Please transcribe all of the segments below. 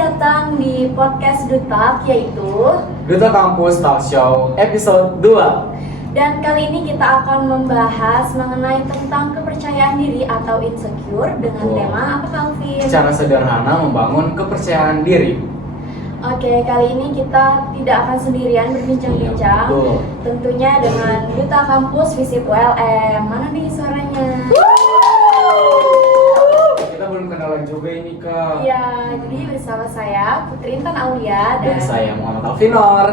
datang di podcast Duta, yaitu Duta Kampus Talk Show episode 2. Dan kali ini kita akan membahas mengenai tentang kepercayaan diri atau insecure dengan tema apa, Calvin? Cara sederhana membangun kepercayaan diri. Oke, kali ini kita tidak akan sendirian berbincang-bincang. Tentunya dengan Duta Kampus Visip ULM. Mana nih suaranya? Kita belum kenalan juga ini, Kak. Iya, jadi bersama saya Putri Intan Aulia Dan saya Muhammad Alvinor.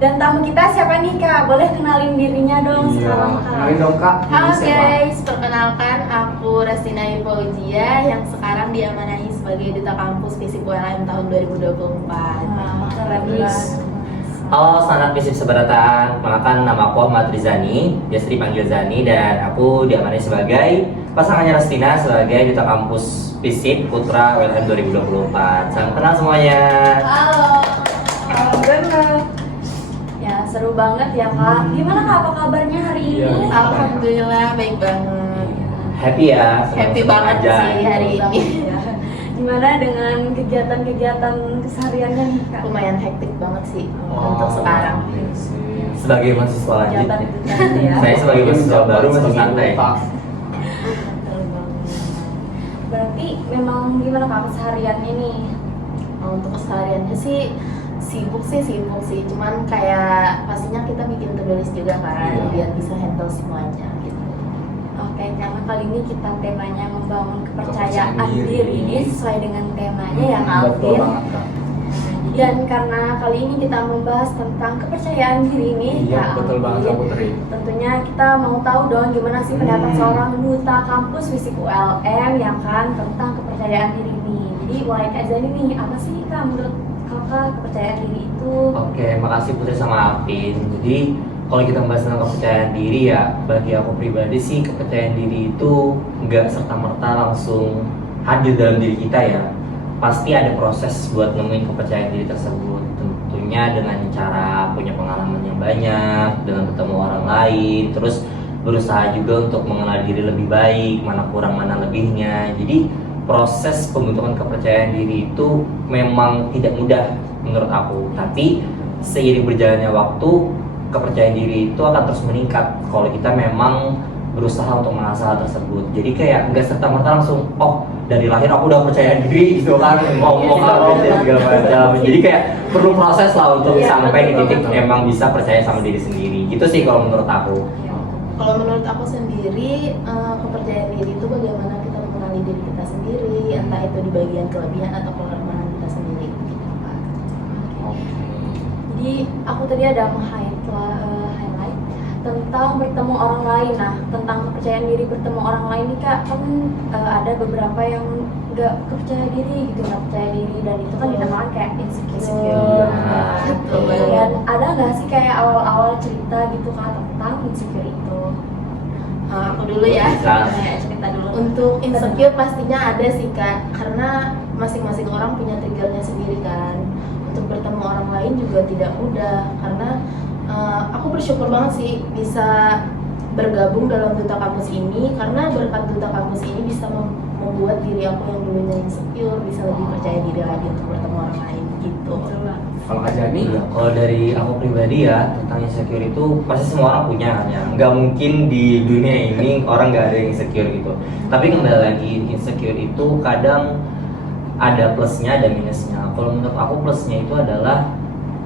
Dan tamu kita siapa nih, Kak? Boleh kenalin dirinya dong sekarang, Kak. Kenalin dong, Kak. Halo Ini siapa? guys, perkenalkan aku Restina Infojia yang sekarang diamanahi sebagai Duta Kampus Visip ULM tahun 2024. Keren Yes. banget. Halo, sanak Visip Seberatan. Perkenalkan, nama aku Ahmad Rizani, biasa dipanggil Zani, dan aku diamanahi sebagai pasangannya Restina sebagai Duta Kampus Visip Putra ULM 2024. Salam kenal semuanya. Halo. Bener. Ya, seru banget ya, Kak. Gimana, Kak? Apa kabarnya hari Iya, ini? iya. Alhamdulillah baik banget. Happy ya, Happy senang-senang banget aja. sih hari ini. Ya. Gimana dengan kegiatan-kegiatan kesehariannya nih, Kak? Lumayan hektik banget sih Oh, untuk sekarang. iya sih. Sebagai mahasiswa lanjut, Kegiatan itu tadi ya. saya sebagai mahasiswa baru masih Sebagai santai. duta. Betul banget. Berarti memang gimana, Kak, kesehariannya nih? Untuk kesehariannya sih sibuk sih, cuman kayak pastinya kita bikin to-do list juga kan, Iya. biar bisa handle semuanya gitu. Oke, karena kali ini kita temanya membangun kepercayaan Kepercayaan diri. diri ini sesuai dengan temanya ya, Kak Betul Alvin. banget, Kak. Dan karena kali ini kita membahas tentang kepercayaan diri ini, Iya, Kak betul banget, Kak Alvin, Putri. tentunya kita mau tahu dong gimana sih pendapat seorang duta kampus Visip ULM ya kan tentang kepercayaan diri ini. Jadi mulai aja nih, apa sih, Kak, menurut Kakak kepercayaan diri itu? Oke, makasih Putri sama Alvin. Jadi kalau kita membahas tentang kepercayaan diri ya, bagi aku pribadi sih kepercayaan diri itu nggak serta-merta langsung hadir dalam diri kita ya. Pasti ada proses buat nemuin kepercayaan diri tersebut. Tentunya dengan cara punya pengalaman yang banyak, dengan ketemu orang lain, terus berusaha juga untuk mengenal diri lebih baik, mana kurang mana lebihnya. Jadi proses pembentukan kepercayaan diri itu memang tidak mudah menurut aku. Tapi seiring berjalannya waktu, kepercayaan diri itu akan terus meningkat kalau kita memang berusaha untuk mengasah hal tersebut. Jadi kayak nggak serta-merta langsung, oh dari lahir aku udah percaya diri gitu kan, ngomong dan segala macam. Jadi kayak perlu proses lah untuk Iya, sampai di betul titik banget. emang bisa percaya sama diri sendiri. Gitu sih kalau menurut aku. Kalau menurut aku sendiri, kepercayaan diri itu bagaimana kita mengenali diri kita sendiri, entah itu di bagian kelebihan atau kelemahan kita sendiri. Gitu, Kak. Jadi aku tadi ada highlight tentang bertemu orang lain. Nah, tentang kepercayaan diri bertemu orang lain nih, Kak, kan ada beberapa yang nggak percaya diri gitu, nggak percaya diri, dan itu kan dinamakan kayak insecure. Nah, betul. Dan ada nggak sih kayak awal-awal cerita gitu, Kak, tentang insecure itu? Aku dulu ya. Bisa. Cerita dulu. Untuk insecure pastinya ada sih Kak, karena masing-masing orang punya triggernya sendiri kan. Untuk bertemu orang lain juga tidak mudah, karena aku bersyukur banget sih bisa bergabung dalam Duta Kampus ini, karena berkat Duta Kampus ini bisa membuat diri aku yang dulunya insecure bisa lebih percaya diri lagi untuk bertemu orang lain gitu. Kalau Kak Jani, Iya, kalau dari aku pribadi ya tentang insecure itu pasti semua orang punya kan ya. Nggak mungkin di dunia ini orang nggak ada yang insecure gitu. Tapi kembali lagi, insecure itu kadang ada plusnya ada minusnya. Kalau menurut aku plusnya itu adalah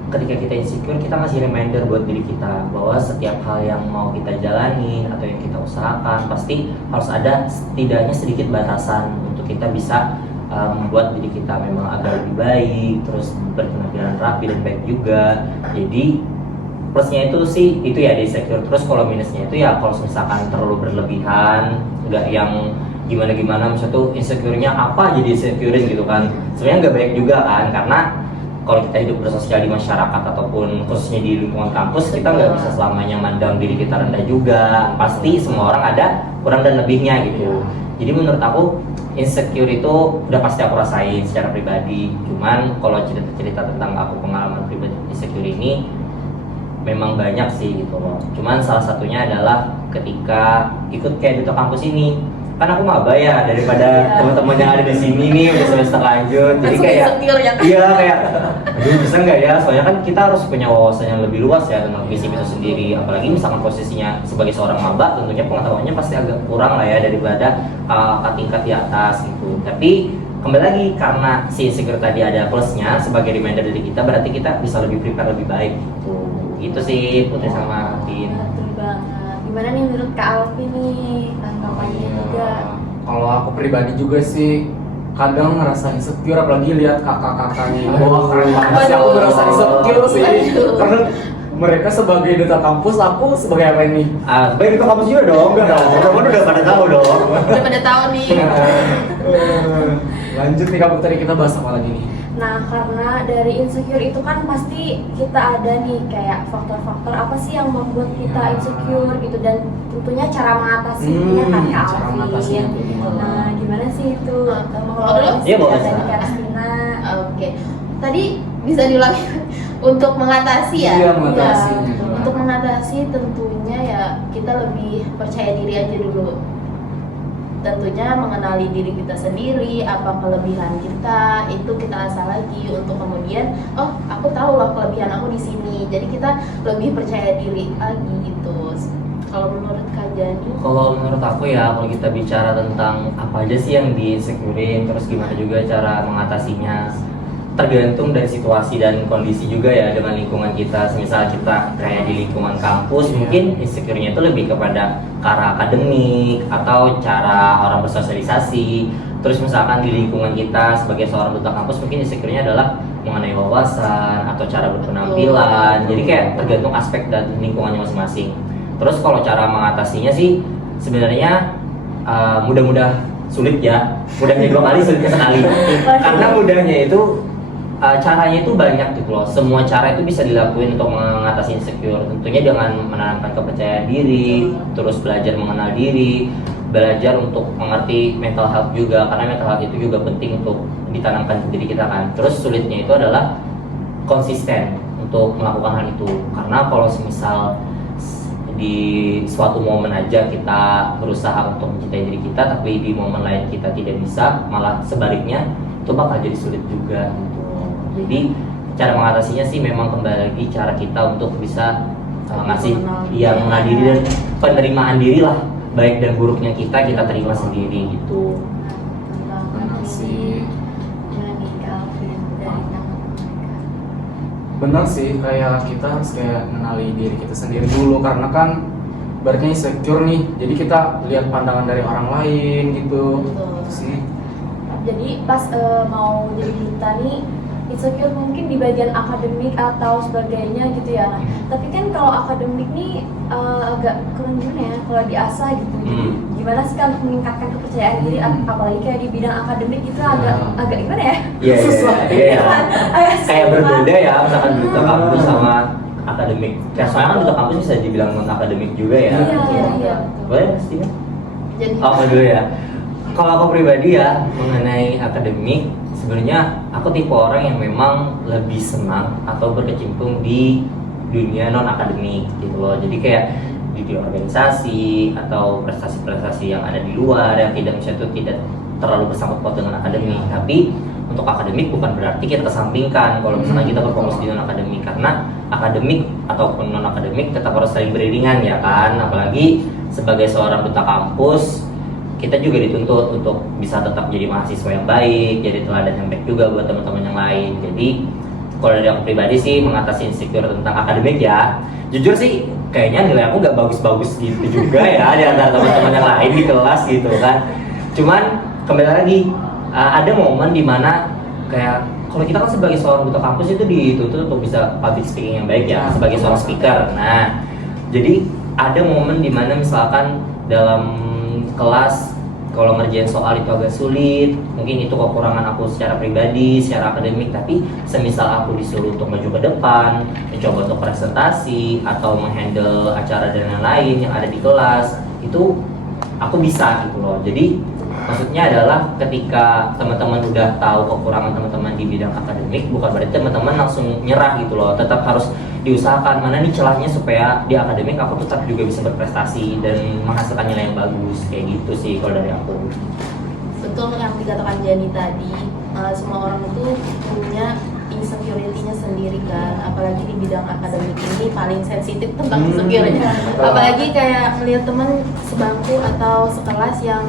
ketika kita insecure, kita ngasih reminder buat diri kita bahwa setiap hal yang mau kita jalanin atau yang kita usahakan pasti harus ada setidaknya sedikit batasan untuk kita bisa membuat diri kita memang agak lebih baik, terus berpenampilan rapi dan baik juga. Jadi plusnya itu sih itu ya di insecure. Terus kalau minusnya itu ya kalau misalkan terlalu berlebihan, nggak yang gimana-gimana, misalnya tuh insecure-nya apa jadi insecurein gitu kan, sebenarnya nggak baik juga kan, karena kalau kita hidup bersosial di masyarakat ataupun khususnya di lingkungan kampus, kita nggak bisa selamanya mandang diri kita rendah juga. Pasti semua orang ada kurang dan lebihnya gitu. Jadi menurut aku insecure itu udah pasti aku rasain secara pribadi. Cuman kalau cerita-cerita tentang aku pengalaman pribadi insecure ini memang banyak sih gitu loh. Cuman salah satunya adalah ketika ikut kayak Duta Kampus ini. kan aku maba ya daripada teman-teman yang ada di sini nih udah semester lanjut, jadi Langsung kayak insecure ya kan? iya kayak aduh bisa nggak ya, soalnya kan kita harus punya wawasan yang lebih luas ya tentang FISIP itu sendiri, apalagi misalkan posisinya sebagai seorang maba tentunya pengetahuannya pasti agak kurang lah ya daripada tingkat di atas gitu. Tapi kembali lagi karena si insecure tadi ada plusnya sebagai reminder dari kita, berarti kita bisa lebih prepare lebih baik gitu sih Putri sama Tin. Betul banget. Gimana nih menurut Kak Alfi nih tanggapannya juga? Kalau aku pribadi juga sih kadang ngerasa insecure, apalagi lihat kakak-kakaknya. Wah keren banget sih, aku ngerasa insecure sih. Waduh. Karena mereka sebagai duta kampus, aku sebagai apa ini? Sebagai duta kampus juga dong, enggak dong, teman-teman udah pada tahu dong. Udah pada tahu nih. Lanjut nih Kak, tadi kita bahas apa lagi nih? Nah, karena dari insecure itu kan pasti kita ada nih kayak faktor-faktor apa sih yang membuat kita insecure gitu, dan tentunya cara mengatasinya kan Kak cara Alfi. mengatasinya tuh gimana? Nah, gimana sih itu? Dulu? Iya, boleh. dari Kak Rastina. Oke. Tadi bisa diulangi untuk mengatasi ya? Iya, mengatasi. Iya, betul. Untuk mengatasi tentunya ya kita lebih percaya diri aja dulu. Tentunya mengenali diri kita sendiri, apa kelebihan kita, itu kita asah lagi untuk kemudian, oh aku tahu loh kelebihan aku di sini. Jadi kita lebih percaya diri lagi gitu. Kalau menurut Kak Jani? Kalau menurut aku ya, kalau kita bicara tentang apa aja sih yang di-insecurein, terus gimana juga cara mengatasinya, tergantung dari situasi dan kondisi juga ya dengan lingkungan kita. Misal kita kayak di lingkungan kampus, mungkin insecure-nya itu lebih kepada ke arah akademik atau cara orang bersosialisasi. Terus misalkan di lingkungan kita sebagai seorang duta kampus, mungkin insecure-nya adalah mengenai wawasan atau cara berpenampilan. Jadi kayak tergantung aspek dan lingkungannya masing-masing. Terus kalau cara mengatasinya sih sebenarnya mudah-mudah sulit ya, mudahnya 2 kali sulitnya sekali. Karena mudahnya itu caranya itu banyak gitu loh. Semua cara itu bisa dilakuin untuk mengatasi insecure. Tentunya dengan menanamkan kepercayaan diri, terus belajar mengenal diri, belajar untuk mengerti mental health juga, karena mental health itu juga penting untuk ditanamkan ke diri kita kan. Terus sulitnya itu adalah konsisten untuk melakukan hal itu. Karena kalau semisal di suatu momen aja kita berusaha untuk mencintai diri kita, tapi di momen lain kita tidak bisa, malah sebaliknya itu bakal jadi sulit juga gitu. Jadi cara mengatasinya sih memang kembali lagi cara kita untuk bisa ngasih yang mengadili dan penerimaan diri lah, baik dan buruknya kita terima sendiri gitu. Benar sih. Jadi Kak Alfi dari tanggapan Benar sih, kayak kita harus kayak mengenali diri kita sendiri dulu, karena kan berarti insecure nih, jadi kita lihat pandangan dari orang lain gitu. Betul. Itu sih. Jadi pas mau jadi duta nih, insecure mungkin di bagian akademik atau sebagainya gitu ya. Nah, tapi kan kalau akademik nih agak kurang gimana ya kalau diasah gitu. Jadi gimana sih kan untuk meningkatkan kepercayaan diri, apalagi kayak di bidang akademik itu agak gimana ya? Iya. Agak Kayak susah. berbeda ya, misalkan duta kampus sama akademik. Kayak soalnya kan duta kampus bisa dibilang non akademik juga ya. Iya. Boleh pasti kan? Jadi Dulu ya. Kalau aku pribadi ya mengenai akademik, sebenarnya aku tipe orang yang memang lebih senang atau berkecimpung di dunia non akademik gitu loh. Jadi kayak di organisasi atau prestasi-prestasi yang ada di luar yang tidak terlalu bersangkut paut dengan akademik. Tapi untuk akademik bukan berarti kita kesampingkan kalau misalnya kita berfokus di non akademik, karena akademik ataupun non akademik tetap harus saling beriringan ya kan. Apalagi sebagai seorang duta kampus, kita juga dituntut untuk bisa tetap jadi mahasiswa yang baik, jadi teladan yang baik juga buat teman-teman yang lain. Jadi kalau dari aku pribadi sih mengatasi insecure tentang akademik ya, jujur sih kayaknya nilai aku nggak bagus-bagus gitu juga ya di antara teman-teman yang lain di kelas gitu kan. Cuman kembali lagi ada momen dimana kayak kalau kita kan sebagai seorang duta kampus itu dituntut untuk bisa public speaking yang baik ya, sebagai seorang speaker. Nah, jadi ada momen dimana misalkan dalam kelas kalau ngerjain soal itu agak sulit, mungkin itu kekurangan aku secara pribadi, secara akademik. Tapi semisal aku disuruh untuk maju ke depan, mencoba untuk presentasi atau menghandle acara dan lain-lain yang ada di kelas, itu aku bisa gitu loh. Jadi Maksudnya adalah ketika teman-teman udah tahu kekurangan teman-teman di bidang akademik, bukan berarti teman-teman langsung nyerah gitu loh. Tetap harus diusahakan mana nih celahnya supaya di akademik aku tetap juga bisa berprestasi dan menghasilkan nilai yang bagus, kayak gitu sih kalau dari aku. Betul yang dikatakan Jani tadi, semua orang itu punya insecurity-nya sendiri kan, apalagi di bidang akademik ini paling sensitif tentang insecure-nya. Apalagi kayak melihat teman sebangku atau sekelas yang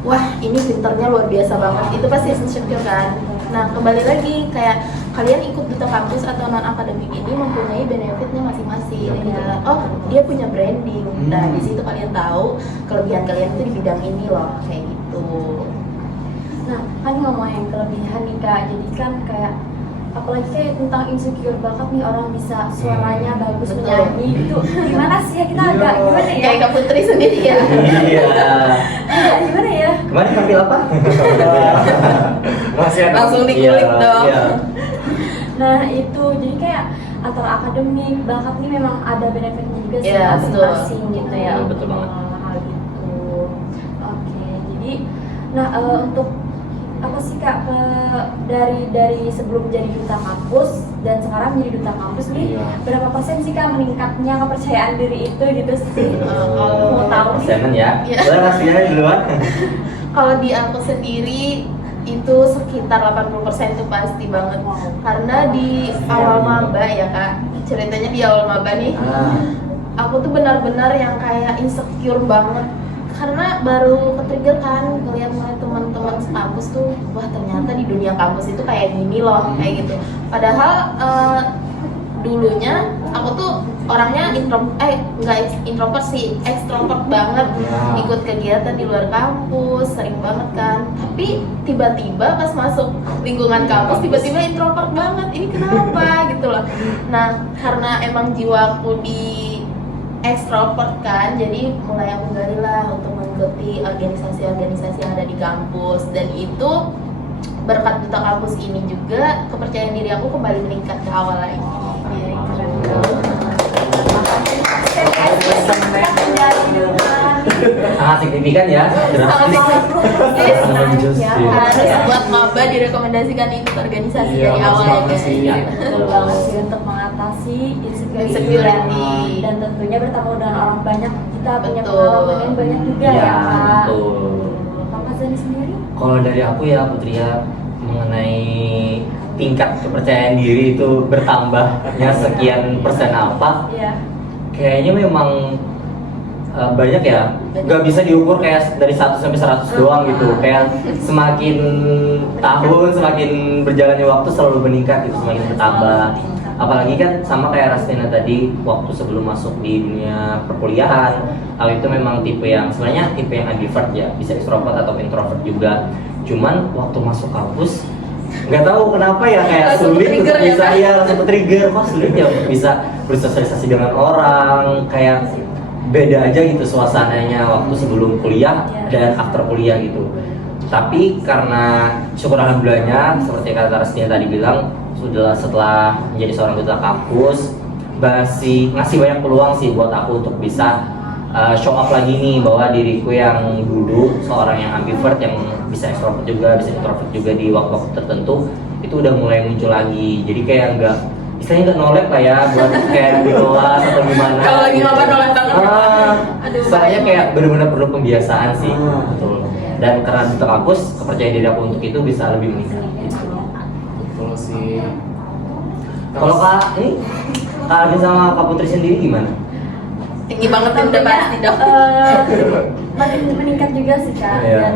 wah ini pinternya luar biasa banget, itu pasti insecure kan. Nah kembali lagi kayak kalian ikut duta kampus atau non akademik ini mempunyai benefitnya masing-masing. Ya, oh dia punya branding, nah di situ kalian tahu kelebihan kalian itu di bidang ini loh, kayak gitu. Nah, kan ngomongin kelebihan nih Kak, jadi kan kayak apalagi kayak tentang insecure banget nih orang bisa suaranya bagus Betul. menyanyi gitu. Gimana sih ya kita agak gimana ya? Kayak Kak Putri sendiri ya. Iya. Iya, gimana ya? Kemarin tampil apa? Masih ada. Langsung dikulik dong. Iya. Nah, itu jadi kayak antara akademik, bakat nih memang ada benefitnya juga sih Iya, masing-masing gitu ya. Betul banget. Hal itu. Oke, jadi nah untuk apa sih Kak dari sebelum jadi duta kampus dan sekarang menjadi duta kampus nih Iya. berapa persen sih Kak meningkatnya kepercayaan diri itu gitu sih? Mau tahu nih? Persenan ya. Iya. Boleh kasih aja duluan. Kalau di aku sendiri itu sekitar 80% itu pasti banget. Karena di awal maba ya Kak, ceritanya di awal maba nih, aku tuh benar-benar yang kayak insecure banget. Karena baru ke-trigger kan ngeliat teman-teman kampus tuh, wah ternyata di dunia kampus itu kayak gini loh, kayak gitu. Padahal dulunya aku tuh orangnya nggak introvert sih, ekstrovert banget. Ya. Ikut kegiatan di luar kampus sering banget kan. Tapi tiba-tiba pas masuk lingkungan kampus tiba-tiba introvert banget. Ini kenapa gitu loh. Nah karena emang jiwaku di ekstrovert kan, jadi mulai aku gali lah untuk mengikuti organisasi-organisasi yang ada di kampus, dan itu berkat duta kampus ini juga kepercayaan diri aku kembali meningkat ke awal lagi. Iya, keren banget. Sangat signifikan ya. Sangat Drastis. drastis. Ya, Harus buat maba direkomendasikan ikut organisasi Iya, dari harus awal ya banget guys. sih. Betul banget sih untuk mengatasi insecurity Insecurity. dan tentunya bertemu dengan orang banyak, kita punya Betul. pengalaman yang banyak juga Iya, ya Kak. betul. Kakak Zani sendiri? Kalau dari aku ya Putri ya, mengenai tingkat kepercayaan diri itu bertambahnya sekian persen apa, Iya. kayaknya memang banyak ya, nggak bisa diukur kayak dari 1 sampai 100 doang gitu. Kayak semakin tahun, semakin berjalannya waktu selalu meningkat gitu, semakin bertambah. Apalagi kan sama kayak Rastina tadi, waktu sebelum masuk di dunia perkuliahan, aku itu memang tipe yang sebenarnya tipe yang ambivert ya, bisa extrovert atau introvert juga. Cuman waktu masuk kampus nggak tahu kenapa ya kayak Langsung sulit trigger untuk ya, bisa Kak? ya langsung trigger, kok sulit ya untuk bisa bersosialisasi dengan orang, kayak beda aja gitu suasananya waktu sebelum kuliah dan after kuliah gitu. Tapi karena syukur alhamdulillahnya seperti kata Rastia tadi bilang, sudah setelah menjadi seorang duta kampus masih ngasih banyak peluang sih buat aku untuk bisa show up lagi nih bahwa diriku yang dulu seorang yang ambivert, yang bisa extrovert juga, bisa introvert juga di waktu-waktu tertentu itu udah mulai muncul lagi. Jadi kayak nggak istilahnya nggak nolep lah ya buat kayak di kelas atau gimana. Kalau lagi maba nolep banget ya. Aduh, Soalnya bahaya. kayak benar-benar perlu pembiasaan sih, betul. Dan karena duta kampus, kepercayaan diri aku untuk itu bisa lebih meningkat. Betul sih. Kalau Kak ini, Kak Arvin sama Kak Putri sendiri gimana? Tinggi banget ya udah pasti dong. Makin meningkat juga sih Kak. Iya. Dan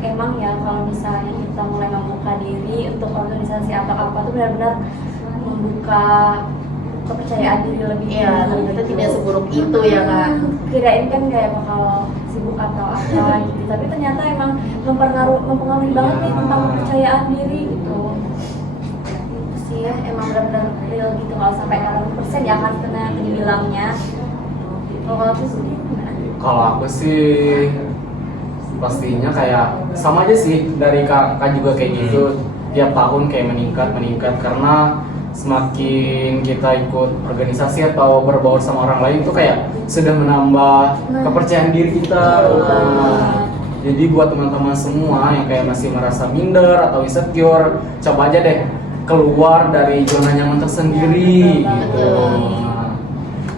emang ya kalau misalnya kita mulai membuka diri untuk organisasi atau apa tuh benar-benar membuka kepercayaan diri lebih. Iya, ternyata tidak seburuk itu ya Kak. Kirain kan kayak bakal sibuk atau apa gitu, tapi ternyata emang mempengaruhi banget nih tentang kepercayaan diri gitu. Itu sih ya, emang benar-benar real gitu, kalau sampai 80% ya kan karena dibilangnya. Kalau aku sendiri gimana? Kalau aku sih pastinya kayak sama aja sih dari kakak juga kayak gitu, tiap tahun kayak meningkat karena semakin kita ikut organisasi atau berbaur sama orang lain tuh kayak sudah menambah kepercayaan diri kita. Jadi Jadi buat teman-teman semua yang kayak masih merasa minder atau insecure, coba aja deh keluar dari zona nyaman tersendiri Ya, gitu. betul. Nah,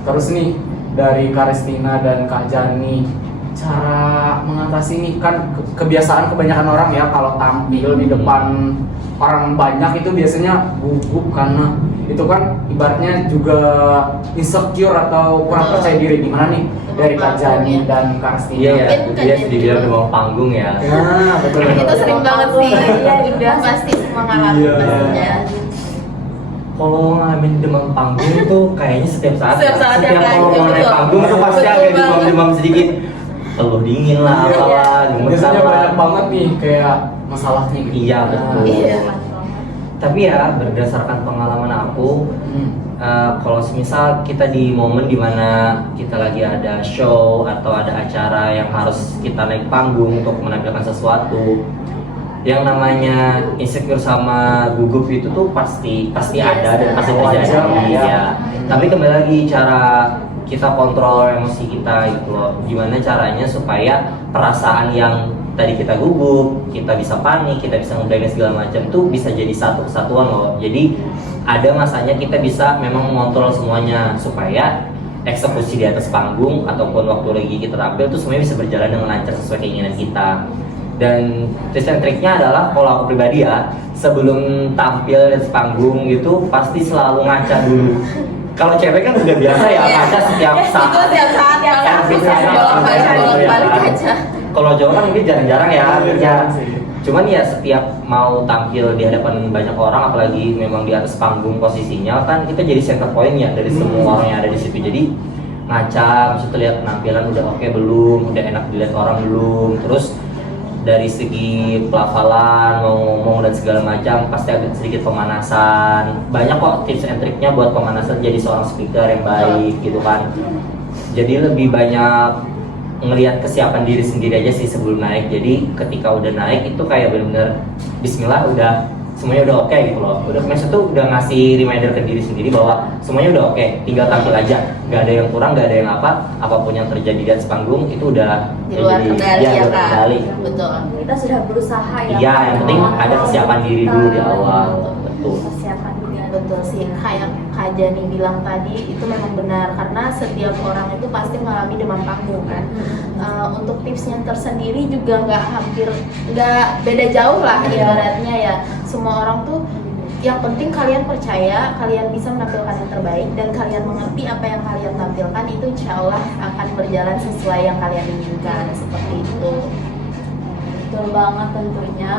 terus nih dari Kak Restina dan Kak Jani, cara mengatasi nih kan kebiasaan kebanyakan orang ya kalau tampil di depan orang banyak itu biasanya gugup karena itu kan ibaratnya juga insecure atau kurang Betul. percaya diri. Gimana nih dari Kak Jani Iya. dan Kak Restina? Iya ya, Mungkin dia kan dibilang jadi- demam panggung ya. Nah, betul Kita betul. sering banget sih, Iya, udah pasti semua ngalamin Iya. pastinya. Kalau ngalamin demam panggung itu kayaknya setiap saat. Setiap saat setiap yang kalau lain, mau naik betul. panggung itu pasti Betul agak banget. demam-demam sedikit. Peluh dingin lah, Iya. apalah, gemetar Biasanya lah. banyak banget nih kayak masalahnya gitu. Iya, betul. Iya. Tapi ya berdasarkan pengalaman aku, Hmm. kalau semisal kita di momen dimana kita lagi ada show atau ada acara yang harus kita naik panggung untuk menampilkan sesuatu, yang namanya insecure sama gugup itu tuh pasti ada dan pasti Wajar, terjadi ya. ya. Tapi kembali lagi cara kita kontrol emosi kita gitu loh. Gimana caranya supaya perasaan yang tadi kita gugup, kita bisa panik, kita bisa ngeblend segala macam tuh bisa jadi satu kesatuan loh. Jadi ada masanya kita bisa memang mengontrol semuanya supaya eksekusi di atas panggung ataupun waktu lagi kita tampil tuh semuanya bisa berjalan dengan lancar sesuai keinginan kita. Dan tips dan triknya adalah kalau aku pribadi ya, sebelum tampil di atas panggung gitu pasti selalu ngaca dulu. Kalau cewek kan udah biasa ya ngaca setiap saat. Itu tiap saat yang Every time. bolak-balik aja. Kalau cowok kan mungkin jarang-jarang ya, Iya, ya. sih. Cuman ya setiap mau tampil di hadapan banyak orang, apalagi memang di atas panggung posisinya kan kita jadi center point ya dari semua orang yang ada di situ. Jadi ngaca, maksudnya lihat penampilan udah oke belum, udah enak dilihat orang belum, terus dari segi pelafalan mau ngomong dan segala macam pasti agak sedikit pemanasan. Banyak kok tips and triknya buat pemanasan jadi seorang speaker yang baik gitu kan. Jadi lebih banyak ngelihat kesiapan diri sendiri aja sih sebelum naik. Jadi ketika udah naik itu kayak benar-benar Bismillah udah semuanya udah oke gitu loh. Udah maksud tuh udah ngasih reminder ke diri sendiri bahwa semuanya udah oke, tinggal tampil aja. Gak ada yang kurang, gak ada yang apa. Apapun yang terjadi di atas panggung itu udah Di luar kendali ya, ya luar Kak. kendali. Betul. Kita sudah berusaha ya. Iya, yang penting ada kesiapan diri dulu di awal. Betul. Persiapan diri. Betul sih, kayak Kak Jani bilang tadi itu memang benar karena setiap orang itu pasti mengalami demam panggung kan. Untuk tipsnya tersendiri juga nggak beda jauh lah Iya. ibaratnya ya. Semua orang tuh yang penting kalian percaya kalian bisa menampilkan yang terbaik dan kalian mengerti apa yang kalian tampilkan itu insya Allah akan berjalan sesuai yang kalian inginkan seperti itu. Betul banget tentunya.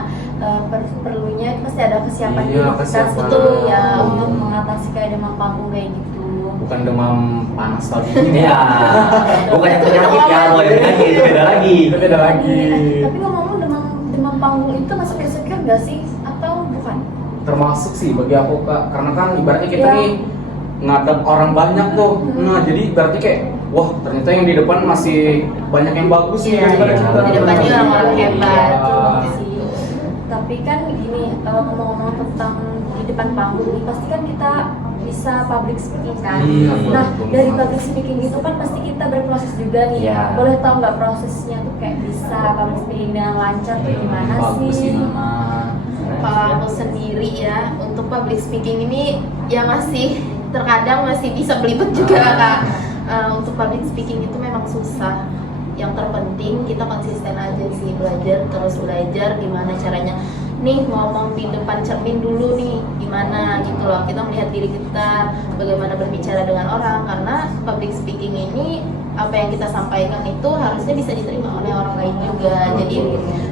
Perlunya pasti ada kesiapan Iya, diri kita kesiapan. betul ya Betul. untuk mengatasi kayak demam panggung kayak gitu. Bukan demam panas tadi ini Iya. Bukan yang penyakit ya, kalau yang penyakit itu beda lagi. Itu beda lagi. Tapi ngomong demam panggung itu masuk insecure gak sih atau bukan? Termasuk sih bagi aku Kak, karena kan ibaratnya kita Iya. nih ngadep orang banyak tuh. Nah, jadi ibaratnya kayak wah, ternyata yang di depan masih banyak yang bagus nih Iya, daripada iya. kita. Di depannya orang-orang hebat. Iya. Sih. Tapi kan gini, ngomong-ngomong tentang di depan panggung nih, pasti kan kita bisa public speaking kan. Iya, Nah, betul dari banget. public speaking itu kan pasti kita berproses juga nih. Iya. Boleh tahu nggak prosesnya tuh kayak bisa public speaking dengan lancar tuh gimana Bagus sih? gimana? Kalau aku sendiri ya untuk public speaking ini ya masih terkadang masih bisa belibet juga Kak. Untuk public speaking itu memang susah. Yang terpenting kita konsisten aja sih, terus belajar gimana caranya. Nih ngomong di depan cermin dulu nih gimana gitu loh. Kita melihat diri kita bagaimana berbicara dengan orang karena public speaking ini apa yang kita sampaikan itu harusnya bisa diterima oleh orang lain juga. Jadi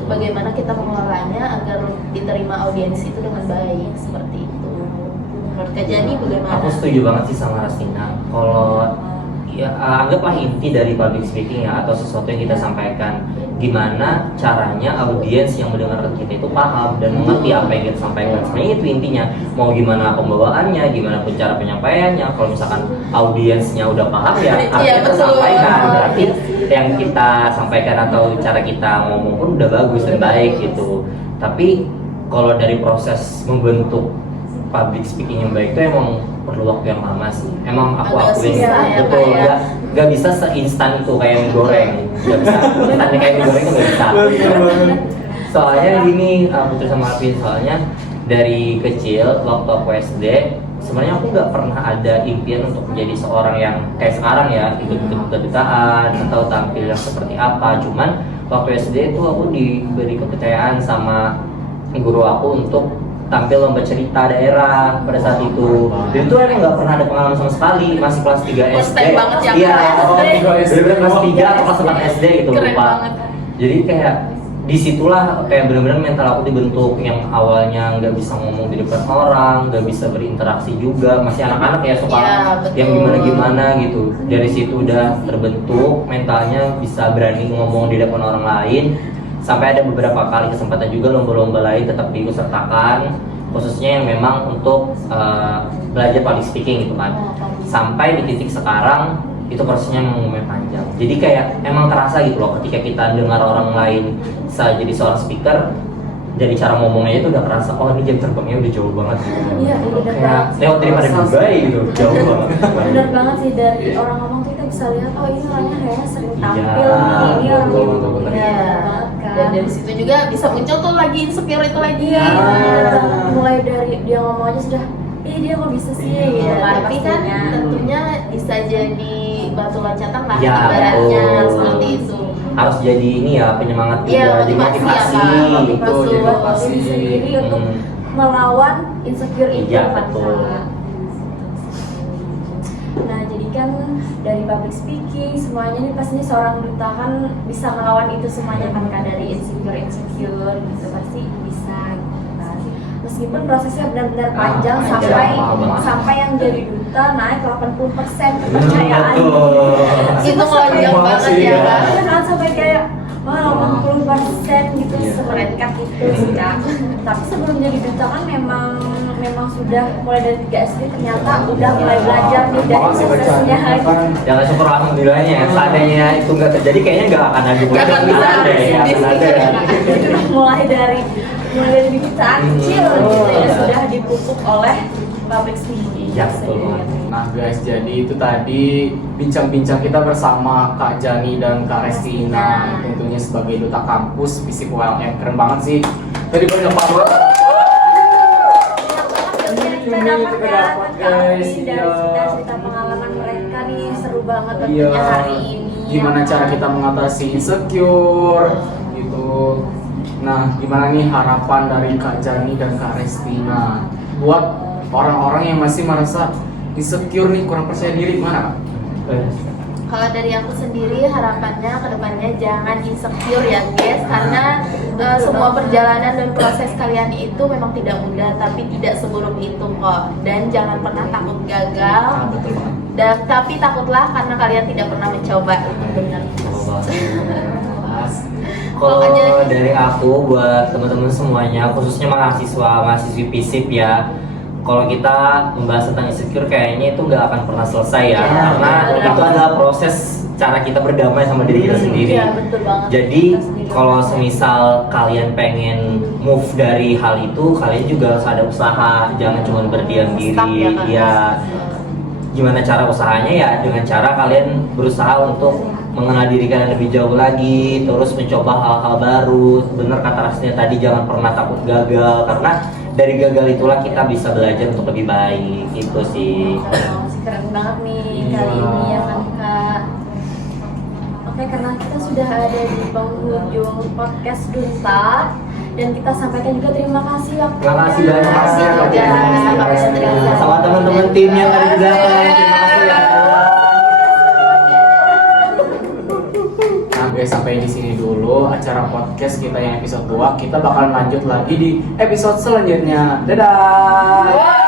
bagaimana kita mengelolanya agar diterima audiens itu dengan baik seperti itu. Menurut Kak Jani bagaimana? Aku setuju banget sih sama Rastina. Kalau ya anggaplah inti dari public speaking ya atau sesuatu yang kita sampaikan, gimana caranya audiens yang mendengarkan kita itu paham dan mengerti apa yang kita sampaikan. Sebenarnya itu intinya. Mau gimana pembawaannya, gimana pun cara penyampaiannya. Kalau misalkan audiensnya udah paham ya harus Iya, kita betul. sampaikan. Berarti yang kita sampaikan atau cara kita ngomong pun udah bagus dan baik gitu. Tapi kalau dari proses membentuk public speaking yang baik itu emang perlu waktu yang lama sih. Emang aku Agak akuin susah ya, betul, kayak. nggak bisa seinstan itu kayak mie goreng, nggak bisa. Instannya kayak mie goreng tuh nggak bisa. Soalnya gini, Putri sama Alvin, soalnya dari kecil waktu aku SD, sebenarnya aku nggak pernah ada impian untuk menjadi seorang yang kayak sekarang ya, ikut kedutaan atau tampil yang seperti apa. Cuman waktu SD itu aku diberi kepercayaan sama guru aku untuk tampil lomba cerita daerah pada saat itu. Dan itu emang nggak pernah ada pengalaman sama sekali, masih kelas 3 First SD. time banget ya, Iya, kelas SD. bener-bener kelas 3 atau kelas 4 SD gitu, Keren lupa. banget. Jadi kayak disitulah kayak benar-benar mental aku dibentuk, yang awalnya nggak bisa ngomong di depan orang, nggak bisa berinteraksi juga, masih anak-anak ya suka Iya, betul. yang gimana-gimana gitu. Dari situ udah terbentuk mentalnya, bisa berani ngomong di depan orang lain. Sampai ada beberapa kali kesempatan juga lomba-lomba lain tetap diikutsertakan, khususnya yang memang untuk belajar public speaking gitu kan. Sampai di titik sekarang itu prosesnya memang lumayan panjang. Jadi kayak emang terasa gitu loh ketika kita dengar orang lain jadi seorang speaker, dari cara ngomongnya itu udah kerasa, oh ini jam terbangnya udah jauh banget gitu. Iya, bener Kayak banget. Lewat daripada Dubai gitu, jauh banget. Bener banget sih, dari orang ngomong tuh kita bisa lihat, oh ini orangnya kayaknya sering tampil Iya, nih, ini betul, orangnya betul, betul. Iya. banget kan. Dan dari situ juga bisa muncul tuh lagi insecure itu lagi. Iya, Ah. mulai dari dia ngomong aja sudah, dia kok bisa sih Iya, gitu kan, Tapi kan pastinya. tentunya bisa jadi batu loncatan lah Ya, ibaratnya betul. seperti itu. Harus jadi ini ya, penyemangat Iya, juga, jadi motivasi ya, motivasi. Kak. Betul, Betul, jadi buat pasti. diri sendiri untuk Hmm. melawan insecure itu Iya, kan, betul. Kak. Nah, jadi kan dari public speaking semuanya nih pastinya seorang duta kan bisa melawan itu semuanya kan, Kak, dari insecure gitu pasti bisa gitu kan. Meskipun prosesnya benar-benar panjang panjang, sampai banget. sampai yang jadi duta naik 80% kepercayaan. Itu melonjak banget ya, Kak. Iya kan, sampai kayak wah 80% gitu, Iya. semerenkat itu sih, Kak. Tapi sebelum jadi duta kan memang sudah mulai dari 3 SD ternyata udah mulai belajar nih dari Makasih prosesnya. bacanya kan. Jangan syukur alhamdulillahnya, seandainya itu nggak terjadi kayaknya nggak akan ada Nggak akan bisa ada ya, di akan ada ya. mulai dari duta kecil gitu ya, sudah dipupuk oleh public speaking. Iya, betul banget. Nah guys, jadi itu tadi bincang-bincang kita bersama Kak Jani dan Kak Restina, tentunya sebagai duta kampus Fisip ULM. Keren banget sih. Tadi banyak banget. Kita dapat ya guys, dari iya. cerita-cerita pengalaman mereka nih, seru banget Iya. tentunya hari ini. Gimana cara kita mengatasi insecure gitu. Nah, gimana nih harapan dari Kak Jani dan Kak Restina buat orang-orang yang masih merasa insecure nih, kurang percaya diri, gimana Kak? Kalau dari aku sendiri harapannya kedepannya jangan insecure ya guys, karena semua perjalanan dan proses kalian itu memang tidak mudah, tapi tidak seburuk itu kok. Dan jangan pernah takut gagal, Betul banget. dan tapi takutlah karena kalian tidak pernah mencoba. Itu benar. Kalau Makanya- dari aku buat teman-teman semuanya, khususnya mahasiswi FISIP ya, kalau kita membahas tentang insecure kayaknya itu nggak akan pernah selesai ya, Iya, karena betul. itu adalah proses cara kita berdamai sama diri kita sendiri. Iya, betul banget. Jadi Kita sendiri. kalau semisal kalian pengen move dari hal itu, kalian juga harus ada usaha, jangan cuma berdiam Stuck diri. ya, kan? Ya, gimana cara usahanya ya dengan cara kalian berusaha untuk mengenal diri kalian lebih jauh lagi, terus mencoba hal-hal baru. Bener kata Rasnya tadi, jangan pernah takut gagal, karena dari gagal itulah kita bisa belajar untuk lebih baik. Itu sih. Keren banget nih Iya. kali ini ya kan, Kak. Oke, karena kita sudah ada di penghujung podcast Duta, dan kita sampaikan juga terima kasih waktunya. Terima kasih banyak. Terima kasih juga. Sampai seterusnya. Sama teman-teman tim yang ada di belakang. Terima kasih ya. Nah guys, sampai di sini dulu acara podcast kita yang episode 2. Kita bakal lanjut lagi di episode selanjutnya. Dadah.